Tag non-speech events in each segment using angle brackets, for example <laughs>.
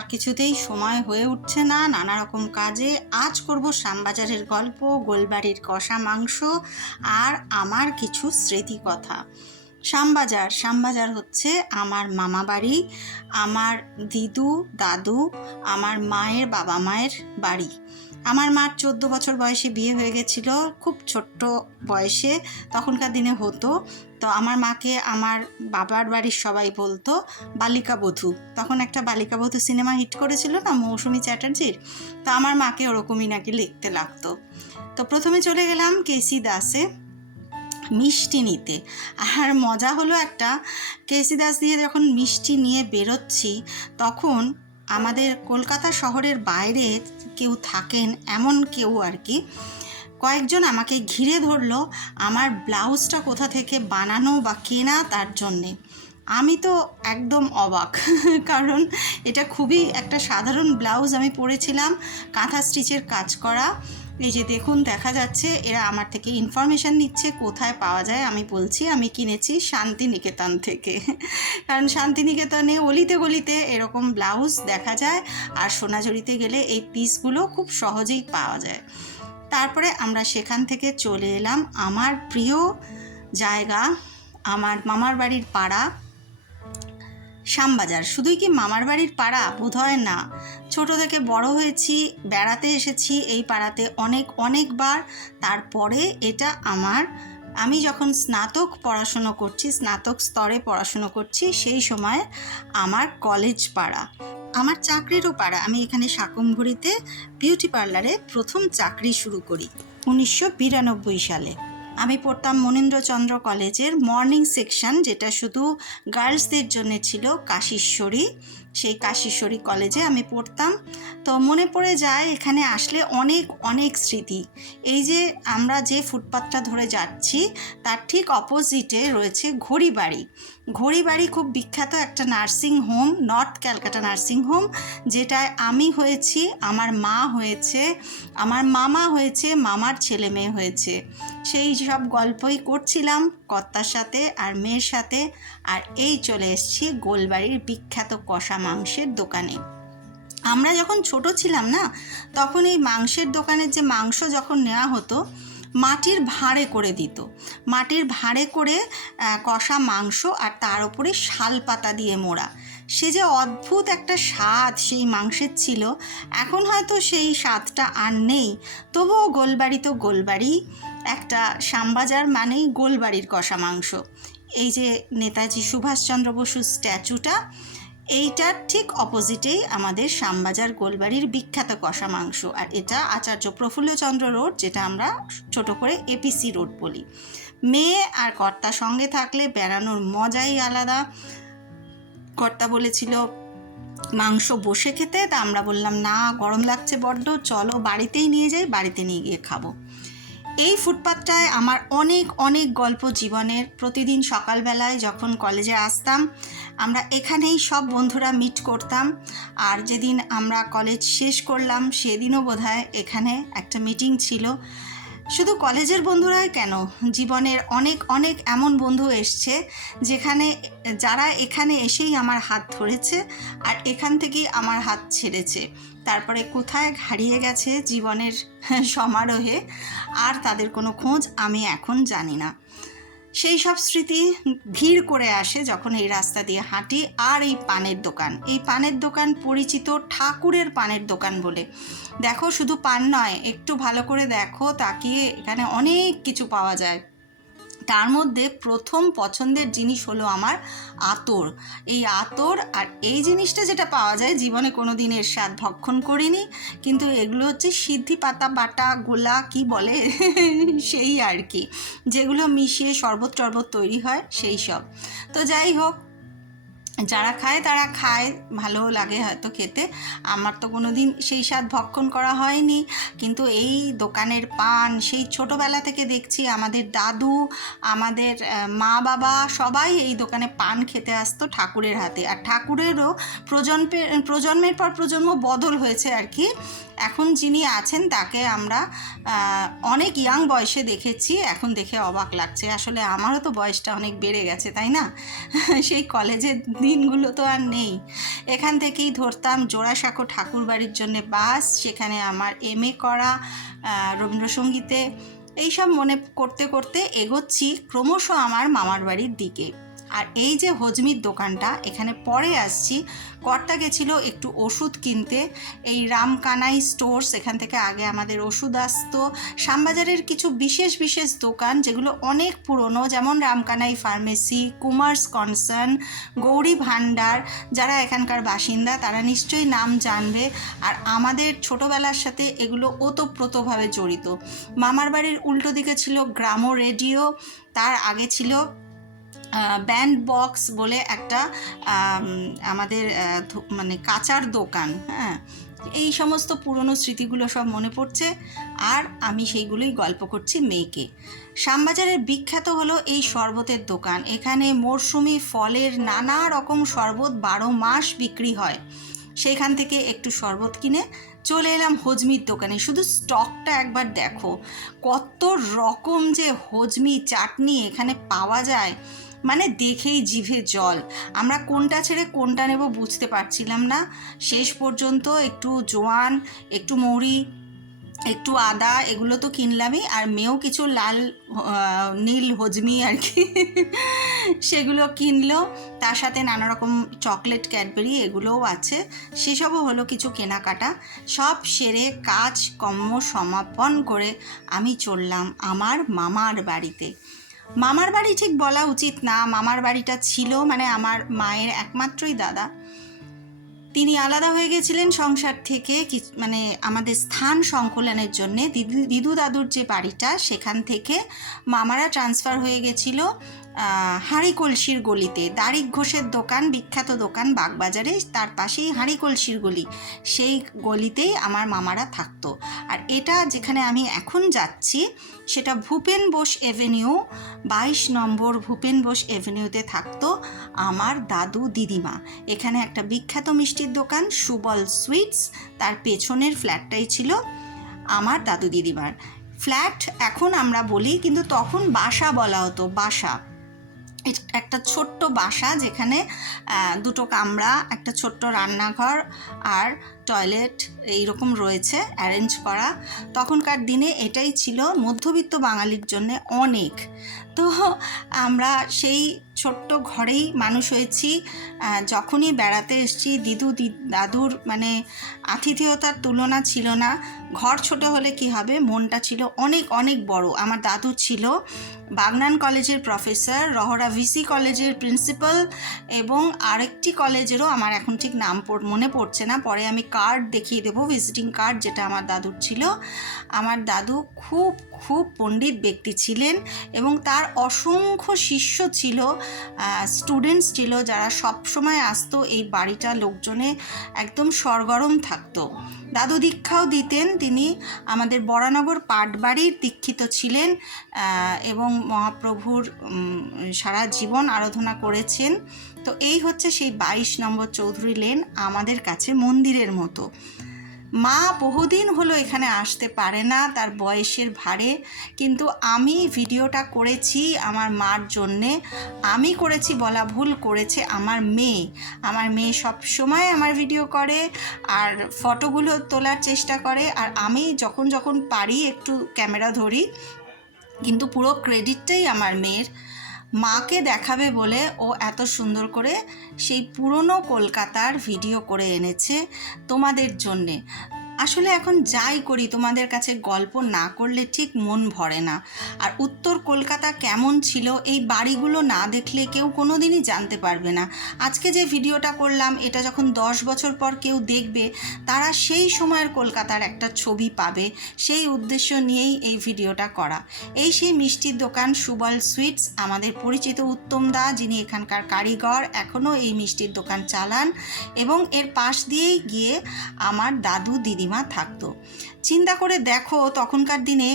আর কিছুতেই সময় হয়ে উঠছে না। নানা রকম কাজে আজ করব শ্যামবাজারের গল্প, গোলবাড়ির কষা মাংস আর আমার কিছু স্মৃতি কথা শ্যামবাজার শ্যামবাজার হচ্ছে আমার মামা বাড়ি, আমার দিদু, দাদু, আমার মায়ের বাবা মায়ের বাড়ি। আমার মার চোদ্দ বছর বয়সে বিয়ে হয়ে গেছিল, খুব ছোট্ট বয়সে, তখনকার দিনে হতো। তো আমার মাকে আমার বাবার বাড়ির সবাই বলতো, বালিকা বধূ। তখন একটা বালিকা বধূ সিনেমা হিট করেছিল না, মৌসুমি চ্যাটার্জির? তো আমার মাকে ওরকমই নাকি লিখতে লাগতো। তো প্রথমে চলে গেলাম কেসি দাসে, মিষ্টি নিতে। আর মজা হলো একটা, কেসি দাস দিয়ে যখন মিষ্টি নিয়ে বেরোচ্ছি, তখন আমাদের কলকাতা শহরের বাইরে কেউ থাকেন এমন কেউ আর কি। কয়েকজন আমাকে ঘিরে ধরলো আমার ব্লাউজটা কোথা থেকে বানানো বা কেনা তার জন্যে। আমি তো একদম অবাক, <laughs> কারণ এটা খুবই একটা সাধারণ ব্লাউজ আমি পরেছিলাম, কাঁথা স্টিচের কাজ করা। এই যে দেখুন, দেখা যাচ্ছে এরা আমার থেকে ইনফরমেশান নিচ্ছে, কোথায় পাওয়া যায় আমি বলছি, আমি কিনেছি শান্তিনিকেতন থেকে। কারণ শান্তিনিকেতনে অলিতে গলিতে এরকম ব্লাউজ দেখা যায়, আর সোনাঝুরিতে গেলে এই পিসগুলো খুব সহজেই পাওয়া যায়। তারপরে আমরা সেখান থেকে চলে এলাম। আমার প্রিয় জায়গা, আমার মামার বাড়ির পাড়া শ্যামবাজার। শুধুই কি মামার বাড়ির পাড়া? বোধহয় না। ছোট থেকে বড় হয়েছি, বেড়াতে এসেছি এই পাড়াতে অনেক, অনেকবার। তারপরে এটা আমার। আমি যখন স্নাতক পড়াশুনো করছি, স্নাতক স্তরে পড়াশুনো করছি, সেই সময় আমার কলেজ পাড়া। আমার চাকরিরও পাড়া। আমি এখানে শাকমঘুরিতে বিউটি পার্লারে প্রথম চাকরি শুরু করি, উনিশশো বিরানব্বই সালে। আমি পড়তাম মনীন্দ্রচন্দ্র কলেজের মর্নিং সেকশন যেটা শুধু গার্লসদের জন্য ছিল কাশীশ্বরী। সেই কাশীশ্বরী কলেজে আমি পড়তাম। তো মনে পড়ে যায় এখানে আসলে অনেক অনেক স্মৃতি। এই যে আমরা যে ফুটপাথটা ধরে যাচ্ছি, তার ঠিক অপোজিটে রয়েছে ঘড়িবাড়ি। ঘড়িবাড়ি খুব বিখ্যাত একটা nursing home north Calcutta nursing home যেটায় আমি হয়েছি, আমার মা হয়েছে, আমার মামা হয়েছে, মামার ছেলে মেয়ে হয়েছে। সেই সব গল্পই করছিলাম কর্তার সাথে আর মেয়ের সাথে। আর এই চলে এসেছি গোলবাড়ির বিখ্যাত কষা মাংসের দোকানে। আমরা যখন ছোট ছিলাম না, তখন এই মাংসের দোকানের যে মাংস যখন নেওয়া হতো, মাটির ভাঁড়ে করে দিত। মাটির ভাঁড়ে করে কষা মাংস আর তার উপরে শাল পাতা দিয়ে মোড়া। সে যে অদ্ভুত একটা স্বাদ সেই মাংসের ছিল, এখন হয়তো সেই স্বাদটা আর নেই। তবুও গোলবাড়ি তো গোলবাড়ি, একটা শ্যামবাজার মানেই গোলবাড়ির কষা মাংস। এই যে নেতাজি সুভাষচন্দ্র বসুর স্ট্যাচুটা এইটার ঠিক অপোজিটেই আমাদের শ্যামবাজার গোলবাড়ির বিখ্যাত কষা মাংস। আর এটা আচার্য প্রফুল্লচন্দ্র রোড, যেটা আমরা ছোট করে এপিসি রোড বলি। মেয়ে আর কর্তা সঙ্গে থাকলে বেড়ানোর মজাই আলাদা। কর্তা বলেছিল, মাংস বসে খেতে? তা আমরা বললাম, না, গরম লাগছে বড্ড, চলো বাড়িতেই নিয়ে যাই, বাড়িতে নিয়ে গিয়ে খাব। এই ফুটপাথটায় আমার অনেক অনেক গল্প জীবনের। প্রতিদিন সকালবেলায় যখন কলেজে আসতাম, আমরা এখানেই সব বন্ধুরা মিট করতাম। আর যেদিন আমরা কলেজ শেষ করলাম, সেদিনও বোধহয় এখানে একটা মিটিং ছিল। শুধু কলেজের বন্ধুরাই কেন? জীবনের অনেক অনেক এমন বন্ধু এসছে, যেখানে যারা এখানে এসেই আমার হাত ধরেছে আর এখান থেকেই আমার হাত ছেড়েছে। তারপরে কোথায় হারিয়ে গেছে জীবনের সমারোহে আর তাদের কোনো খোঁজ আমি এখন জানি না। সেই সব স্মৃতি ভিড় করে আসে যখন এই রাস্তা দিয়ে হাঁটি আর এই পানের দোকান। এই পানের দোকান পরিচিত ঠাকুরের পানের দোকান বলে। দেখো, শুধু পান নয়, একটু ভালো করে দেখো, তাকিয়ে এখানে অনেক কিছু পাওয়া যায়। তার মধ্যে প্রথম পছন্দের জিনিস হলো আমার আতর। এই আতর আর এই জিনিসটা যেটা পাওয়া যায়, জীবনে কোনো দিন এর স্বাদ ভক্ষণ করিনি, কিন্তু এগুলো হচ্ছে সিদ্ধি পাতা, বাটা, গোলা, কি বলে? <laughs> সেই আর কি। যেগুলো মিশিয়ে শরবত টরবত তৈরি হয়, সেই সব। তো যাই হোক যারা খায়, তারা খায়, ভালো লাগে হয়তো খেতে। আমার তো কোনো দিন সেই স্বাদ ভক্ষণ করা হয়নি। কিন্তু এই দোকানের পান, সেই ছোটোবেলা থেকে দেখছি আমাদের দাদু, আমাদের মা বাবা সবাই এই দোকানে পান খেতে আসতো ঠাকুরের হাতে। আর ঠাকুরেরও প্রজন্মের প্রজন্মের পর প্রজন্ম বদল হয়েছে আর কি। এখন যিনি আছেন, তাকে আমরা অনেক ইয়াং বয়সে দেখেছি, এখন দেখে অবাক লাগছে। আসলে আমারও তো বয়সটা অনেক বেড়ে গেছে, তাই না? <laughs> সেই কলেজের দিনগুলো তো আর নেই। এখান থেকেই ধরতাম জোড়াসাঁকো ঠাকুর বাড়ির জন্য বাস, সেখানে আমার এম এ করা রবীন্দ্রসঙ্গীতে। এইসব মনে করতে করতে এগোচ্ছি, ক্রমশ আমার মামার বাড়ির দিকে। আর এই যে হজমির দোকানটা, এখানে পরে আসছি। কর্তা গেছিল একটু ওষুধ কিনতে। এই রামকানাই স্টোর্স, এখান থেকে আগে আমাদের ওষুধ আসতো। শ্যামবাজারের কিছু বিশেষ বিশেষ দোকান যেগুলো অনেক পুরনো, যেমন রামকানাই ফার্মেসি, কুমার্স কনসার্ন, গৌরী ভান্ডার যারা এখানকার বাসিন্দা, তারা নিশ্চয়ই নাম জানবে। আর আমাদের ছোটোবেলার সাথে এগুলো ওতপ্রোতভাবে জড়িত। মামার বাড়ির উল্টো দিকে ছিল গ্রাম রেডিও, তার আগে ছিল ব্যান্ড বক্স বলে একটা আমাদের মানে কাচার দোকান হ্যাঁ? এই সমস্ত পুরনো স্মৃতিগুলো সব মনে পড়ছে আর আমি সেইগুলোই গল্প করছি মেয়েকে। শ্যামবাজারের বিখ্যাত হলো এই শরবতের দোকান। এখানে মরশুমি ফলের নানা রকম শরবত বারো মাস বিক্রি হয়। সেখান থেকে একটু শরবত কিনে চলে এলাম হজমির দোকানে। শুধু স্টকটা একবার দেখো, কত রকম যে হজমি চাটনি এখানে পাওয়া যায়। মানে দেখেই জিভে জল। আমরা কোনটা ছেড়ে কোনটা নেব বুঝতে পারছিলাম না। শেষ পর্যন্ত একটু জোয়ান, একটু মৌরি, একটু আদা, এগুলো তো কিনলামই। আর মেয়েও কিছু লাল নীল হজমি আর কি, সেগুলো কিনলো। তার সাথে নানা রকম চকলেট, ক্যাডবেরি এগুলোও আছে। সেসবও হলো কিছু কেনাকাটা। সব সেরে কাজ, কর্ম সমাপন করে আমি চললাম আমার মামার বাড়িতে। মামার বাড়ি ঠিক বলা উচিত না। মামার বাড়িটা ছিল মানে আমার মায়ের একমাত্রই দাদা। তিনি আলাদা হয়ে গেছিলেন সংসার থেকে মানে আমাদের স্থান সংকলনের জন্যে। দিদু দিদু দাদুর যে বাড়িটা, সেখান থেকে মামারা ট্রান্সফার হয়ে গেছিল। হাঁড়ি কলসির গলিতে দারিক ঘোষের দোকান, বিখ্যাত দোকান বাগবাজারে, তার পাশেই হাঁড়ি কলসির গলি। সেই গলিতেই আমার মামারা থাকতো। আর এটা যেখানে আমি এখন যাচ্ছি, সেটা ভূপেন বোস এভিনিউ, বাইশ নম্বর ভূপেন বোস এভিনিউতে থাকতো আমার দাদু দিদিমা। এখানে একটা বিখ্যাত মিষ্টির দোকান, সুবল সুইটস, তার পেছনের ফ্ল্যাটটাই ছিল আমার দাদু দিদিমার। ফ্ল্যাট এখন আমরা বলি, কিন্তু তখন বাসা বলা হতো, বাসা। একটা ছোট্ট বাসা যেখানে দুটো কামরা একটা ছোট্ট রান্নাঘর আর টয়লেট এইরকম রয়েছে অ্যারেঞ্জ করা। তখনকার দিনে এটাই ছিল মধ্যবিত্ত বাঙালির জন্য অনেক। তো আমরা সেই ছোট্ট ঘরেই মানুষ হয়েছি। যখনই বেড়াতে এসেছি, দিদু দাদুর মানে আতিথেয়তার তুলনা ছিল না। ঘর ছোট হলে কি হবে? মনটা ছিল অনেক অনেক বড়। আমার দাদু ছিল বাগনান কলেজের প্রফেসর রহরা ভিসি কলেজের প্রিন্সিপাল এবং আরেকটি কলেজেরও আমার এখন ঠিক নাম মনে পড়ছে না। পরে আমি কার্ড দেখিয়ে দেবো ভিজিটিং কার্ড যেটা আমার দাদুর ছিল। আমার দাদু খুব খুব পণ্ডিত ব্যক্তি ছিলেন এবং তার অসংখ্য শিষ্য ছিল স্টুডেন্টস ছিল যারা সব সময় আসতো এই বাড়িটা লোকজনে একদম সরগরম থাকতো। দাদু দীক্ষাও দিতেন, তিনি আমাদের বরানগর পাটবাড়ির দীক্ষিত ছিলেন এবং মহাপ্রভুর সারা জীবন আরাধনা করেছেন। তো এই হচ্ছে সেই বাইশ নম্বর চৌধুরী লেন আমাদের কাছে মন্দিরের মতো। মা বহুদিন হলো এখানে আসতে পারে না তার বয়সের ভারে, কিন্তু আমি ভিডিওটা করেছি আমার মার জন্যে। আমি করেছি বলা ভুল করেছে আমার মেয়ে। আমার মেয়ে সব সময় আমার ভিডিও করে আর ফটোগুলো তোলার চেষ্টা করে আর আমি যখন যখন পারি একটু ক্যামেরা ধরি, কিন্তু পুরো ক্রেডিটটাই আমার মেয়ের। মাকে দেখাবে বলে ও এত সুন্দর করে সেই পুরনো কলকাতার ভিডিও করে এনেছে তোমাদের জন্যে। আসলে এখন যাই করি, তোমাদের কাছে গল্প না করলে ঠিক মন ভরে না। আর উত্তর কলকাতা কেমন ছিল, এই বাড়িগুলো না দেখলে কেউ কোনো দিনই জানতে পারবে না। আজকে যে ভিডিওটা করলাম, এটা যখন দশ বছর পর কেউ দেখবে, তারা সেই সময়ের কলকাতার একটা ছবি পাবে। সেই উদ্দেশ্য নিয়েই এই ভিডিওটা করা। এই সেই মিষ্টির দোকান সুবল সুইটস, আমাদের পরিচিত উত্তম দা, যিনি এখানকার কারিগর, এখনও এই মিষ্টির দোকান চালান এবং এর পাশ দিয়েই গিয়ে আমার দাদু দিদিমা থাকতো। চিন্তা করে দেখো তখনকার দিনে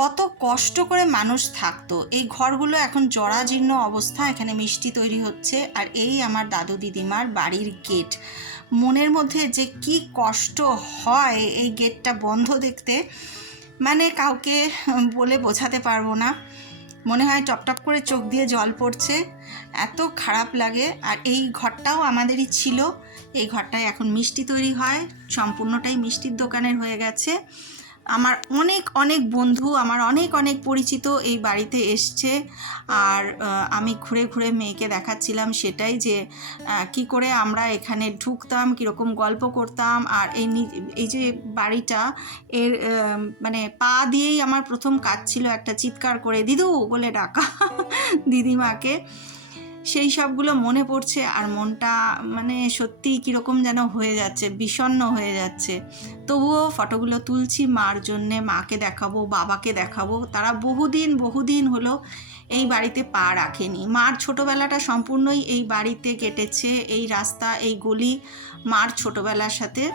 কত কষ্ট করে মানুষ থাকতো। এই ঘরগুলো এখন জরাজীর্ণ অবস্থা, এখানে মিষ্টি তৈরি হচ্ছে আর এই আমার দাদু দিদিমার বাড়ির গেট। মনের মধ্যে যে কি কষ্ট হয় এই গেটটা বন্ধ দেখতে মানে কাউকে বলে বোঝাতে পারব না। মনে হয় টপটপ করে চোখ দিয়ে জল পড়ছে, এত খারাপ লাগে। আর এই ঘরটাও আমাদেরই ছিল। এই ঘরটায় এখন মিষ্টি তৈরি হয়, সম্পূর্ণটাই মিষ্টির দোকানের হয়ে গেছে। আমার অনেক অনেক বন্ধু, আমার অনেক অনেক পরিচিত এই বাড়িতে এসছে। আর আমি ঘুরে ঘুরে মেয়েকে দেখাচ্ছিলাম সেটাই যে কি করে আমরা এখানে ঢুকতাম, কীরকম গল্প করতাম। আর এই এই যে বাড়িটা, এর মানে পা দিয়েই আমার প্রথম কাজ ছিল একটা চিৎকার করে, দিদু বলে ডাকা <laughs> দিদিমাকে। সেই সবগুলো মনে পড়ছে আর মনটা মানে সত্যিই কীরকম যেন হয়ে যাচ্ছে, বিষণ্ণ হয়ে যাচ্ছে। তবুও ফটোগুলো তুলছি মার জন্যে, মাকে দেখাবো, বাবাকে দেখাবো। তারা বহুদিন বহুদিন হলো এই বাড়িতে পা রাখেনি। মার ছোটোবেলাটা সম্পূর্ণই এই বাড়িতে কেটেছে, এই রাস্তা, এই গলি। মার ছোটোবেলার সাথে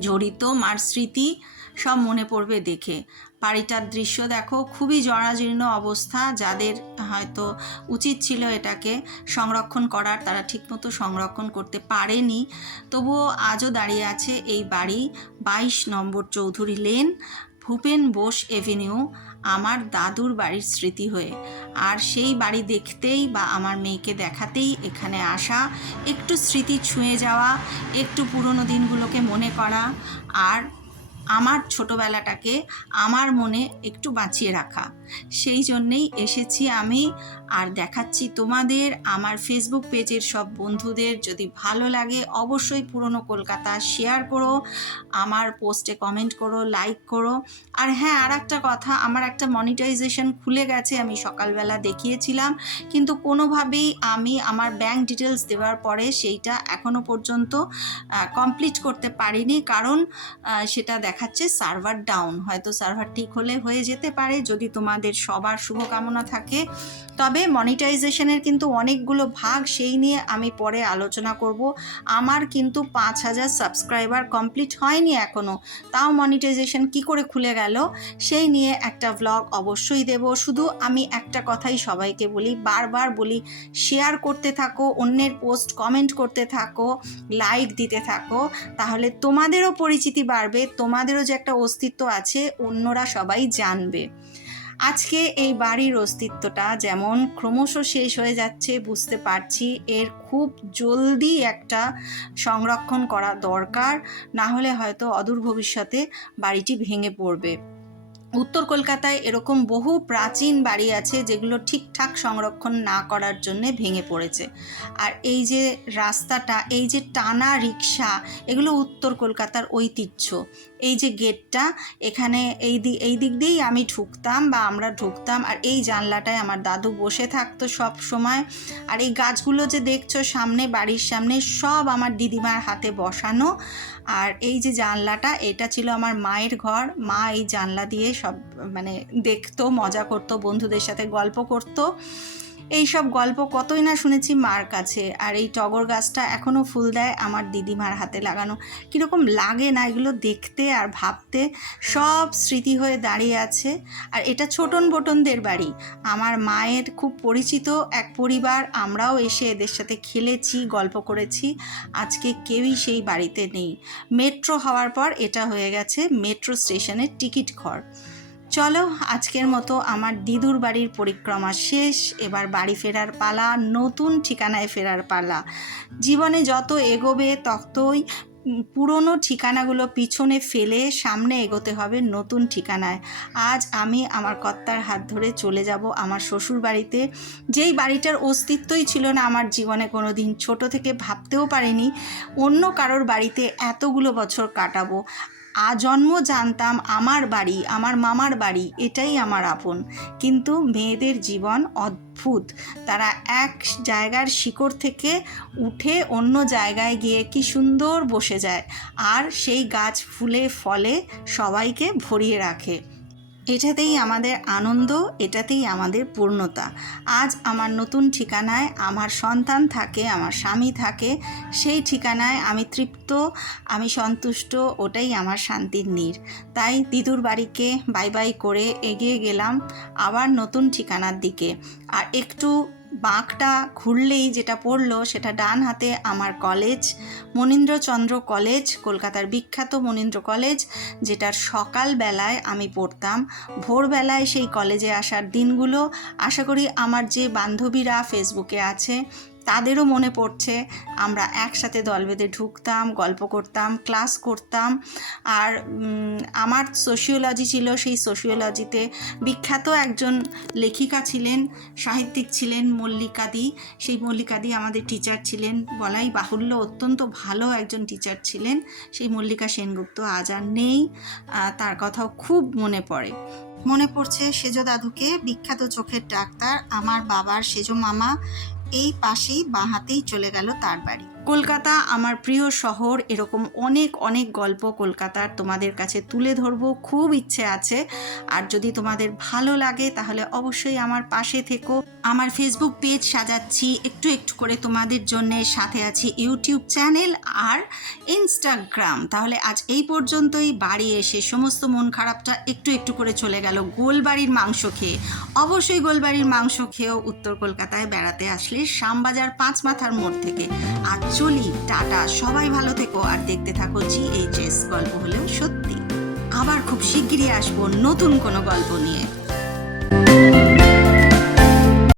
জড়িত, মার স্মৃতি সব মনে পড়বে দেখে। বাড়িটার দৃশ্য দেখো, খুবই জরাজীর্ণ অবস্থা। যাদের হয়তো উচিত ছিল এটাকে সংরক্ষণ করার, তারা ঠিকমতো সংরক্ষণ করতে পারেনি। তবুও আজও দাঁড়িয়ে আছে এই বাড়ি, বাইশ number Chowdhury lane, Bhupen Bose avenue, আমার দাদুর বাড়ির স্মৃতি হয়ে। আর সেই বাড়ি দেখতেই বা আমার মেয়েকে দেখাতেই এখানে আসা, একটু স্মৃতি ছুঁয়ে যাওয়া, একটু পুরনো দিনগুলোকে মনে করা, আর আমার ছোটোবেলাটাকে আমার মনে একটু বাঁচিয়ে রাখা। সেই জন্যেই এসেছি আমি আর দেখাচ্ছি তোমাদের আমার ফেসবুক পেজের সব বন্ধুদের। যদি ভালো লাগে অবশ্যই পুরনো কলকাতা শেয়ার করো, আমার পোস্টে কমেন্ট করো লাইক করো। আর হ্যাঁ আর একটা কথা, আমার একটা মনিটাইজেশন খুলে গেছে, আমি সকালবেলা দেখিয়েছিলাম। কিন্তু কোনোভাবেই আমি আমার ব্যাংক ডিটেলস দেওয়ার পরে সেইটা এখনও পর্যন্ত কমপ্লিট করতে পারিনি। কারণ সেটা সেটা দেখাচ্ছে সার্ভার ডাউন। হয়তো সার্ভার ঠিক হলে হয়ে যেতে পারে যদি তোমাদের সবার শুভকামনা থাকে। তবে মনিটাইজেশনের কিন্তু অনেকগুলো ভাগ সেই নিয়ে আমি পরে আলোচনা করব। আমার কিন্তু পাঁচ হাজার সাবস্ক্রাইবার কমপ্লিট হয়নি এখনও তাও মনিটাইজেশন কি করে খুলে গেল সেই নিয়ে একটা ভ্লগ অবশ্যই দেব। শুধু আমি একটা কথাই সবাইকে বলি, বারবার বলি শেয়ার করতে থাকো, অন্যের পোস্ট কমেন্ট করতে থাকো লাইক দিতে থাকো। তাহলে তোমাদেরও পরিচিতি বাড়বে তোমাদেরও যে একটা অস্তিত্ব আছে, অন্যরা সবাই জানবে। আজকে এই বাড়ির অস্তিত্বটা যেমন ক্রমশ শেষ হয়ে যাচ্ছে, বুঝতে পারছি, এর খুব জলদি একটা সংরক্ষণ করা দরকার, না হলে হয়তো অদূর ভবিষ্যতে বাড়িটি ভেঙে পড়বে। উত্তর কলকাতায় এরকম বহু প্রাচীন বাড়ি আছে, যেগুলো ঠিকঠাক সংরক্ষণ না করার জন্য ভেঙে পড়েছে। আর এই যে রাস্তাটা, এই যে টানা রিক্সা এগুলো উত্তর কলকাতার ঐতিহ্য। এই যে গেটটা, এখানে এই দিক এই দিক দিয়েই আমি ঢুকতাম বা আমরা ঢুকতাম আর এই জানলাটায় আমার দাদু বসে থাকতো সব সময়। আর এই গাছগুলো যে দেখছ সামনে, বাড়ির সামনে, সব আমার দিদিমার হাতে বসানো। আর এই যে জানলাটা, এটা ছিল আমার মায়ের ঘর। মা এই জানলা দিয়ে সব মানে দেখতো, মজা করতো, বন্ধুদের সাথে গল্প করতো। এই সব গল্প কতই না শুনেছি মার কাছে। আর এই টগর গাছটা এখনও ফুল দেয় আমার দিদিমার হাতে লাগানো। কীরকম লাগে না এগুলো দেখতে আর ভাবতে। সব স্মৃতি হয়ে দাঁড়িয়ে আছে। আর এটা ছোটন বটনদের বাড়ি। আমার মায়ের খুব পরিচিত এক পরিবার। আমরাও এসে এদের সাথে খেলেছি, গল্প করেছি। আজকে কেউই সেই বাড়িতে নেই। মেট্রো হওয়ার পর এটা হয়ে গেছে মেট্রো স্টেশনের টিকিট ঘর। চলো আজকের মতো আমার দিদুর বাড়ির পরিক্রমা শেষ। এবার বাড়ি ফেরার পালা, নতুন ঠিকানায় ফেরার পালা। জীবনে যত এগোবে ততই পুরনো ঠিকানাগুলো পিছনে ফেলে সামনে এগোতে হবে নতুন ঠিকানায়। আজ আমি আমার কর্তার হাত ধরে চলে যাব আমার শ্বশুর বাড়িতে। যেই বাড়িটার অস্তিত্বই ছিল না আমার জীবনে কোনো দিন ছোটো থেকে ভাবতেও পারিনি অন্য কারোর বাড়িতে এতগুলো বছর কাটাবো। আজন্ম জানতাম আমার বাড়ি, আমার মামার বাড়ি, এটাই আমার আপন। কিন্তু মেয়েদের জীবন অদ্ভুত। তারা এক জায়গার শিকড় থেকে উঠে অন্য জায়গায় গিয়ে কি সুন্দর বসে যায়। আর সেই গাছ ফুলে, ফলে সবাইকে ভরিয়ে রাখে। এটাতেই আমাদের আনন্দ, এটাতেই আমাদের পূর্ণতা। আজ আমার নতুন ঠিকানায় আমার সন্তান থাকে, আমার স্বামী থাকে, সেই ঠিকানায় আমি তৃপ্ত, আমি সন্তুষ্ট, ওটাই আমার শান্তির নীর। তাই দিদুর বাড়িকে বাই বাই করে এগিয়ে গেলাম আবার নতুন ঠিকানার দিকে। আর একটু বাঁকটা খুললেই যেটা পড়ল সেটা ডান হাতে আমার কলেজ, মনীন্দ্রচন্দ্র কলেজ, কলকাতার বিখ্যাত মনীন্দ্র কলেজ, যেটার সকালবেলায় আমি পড়তাম। ভোরবেলায় সেই কলেজে আসার দিনগুলো, আশা করি আমার যে বান্ধবীরা ফেসবুকে আছে তাদেরও মনে পড়ছে। আমরা একসাথে দল বেঁধে ঢুকতাম, গল্প করতাম, ক্লাস করতাম। আর আমার সোশিওলজি ছিল, সেই সোশিওলজিতে বিখ্যাত একজন লেখিকা ছিলেন, সাহিত্যিক ছিলেন মল্লিকাদি সেই মল্লিকাদি আমাদের টিচার ছিলেন। বলাই বাহুল্য অত্যন্ত ভালো একজন টিচার ছিলেন। সেই মল্লিকা সেনগুপ্ত আজ আর নেই। তার কথাও খুব মনে পড়ে। মনে পড়ছে সেজো দাদুকে বিখ্যাত চোখের ডাক্তার, আমার বাবার সেজো মামা এই পাশেই বাঁ হাতেই চলে গেল তার বাড়ি। কলকাতা, আমার প্রিয় শহর, এরকম অনেক অনেক গল্প কলকাতার তোমাদের কাছে তুলে ধরবো, খুব ইচ্ছে আছে। আর যদি তোমাদের ভালো লাগে, তাহলে অবশ্যই আমার পাশে থেকো। আমার ফেসবুক পেজ সাজাচ্ছি, একটু একটু করে তোমাদের জন্য সাথে আছি ইউটিউব চ্যানেল আর ইনস্টাগ্রাম তাহলে আজ এই পর্যন্তই, বাড়ি এসে সমস্ত মন খারাপটা একটু একটু করে চলে গেল গোলবাড়ির মাংস খেয়ে। অবশ্যই গোলবাড়ির মাংস খেয়েও উত্তর কলকাতায় বেড়াতে আসলে শ্যামবাজার পাঁচ মাথার মোড় থেকে। আর চলি, টাটা। সবাই ভালো থেকো আর দেখতে থাকো জি এইচ এস গল্প হলেও সত্যি। আবার খুব শিগগিরই আসব নতুন কোনো গল্প নিয়ে।